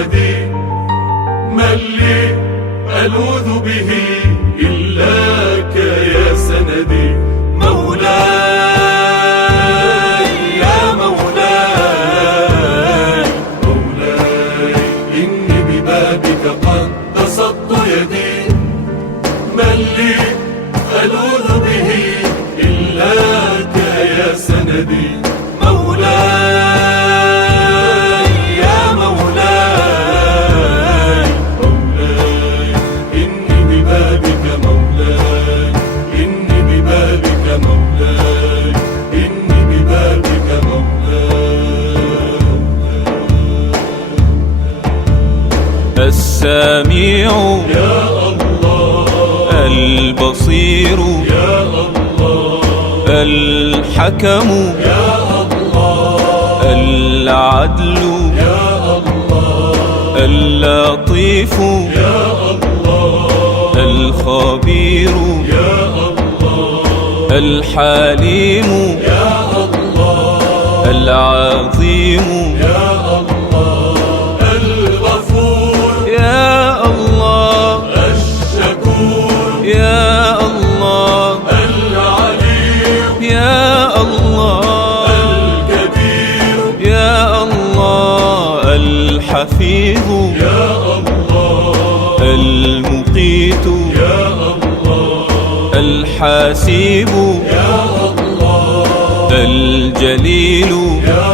يدي، من لي ألوذ به إلاك يا سندي. مولاي يا مولاي، مولاي إني ببابك قد بسطت يدي، من لي ألوذ به إلاك يا سندي. مولاي يا مولاي، مولاي إني ببابك مولاي، إني ببابك مولاي، إني ببابك مولاي. السميع يا الله، البصير يا الله، الحكم يا الله، العدل يا الله، اللطيف يا الله، الخبير يا الله، الحليم يا الله، العظيم يا الله، الغفور يا الله، الشكور يا الله، العليم يا الله، الكبير يا الله، الحفيظ يا الله، المقيت يا الله، الحاسب يا الله، الجليل يا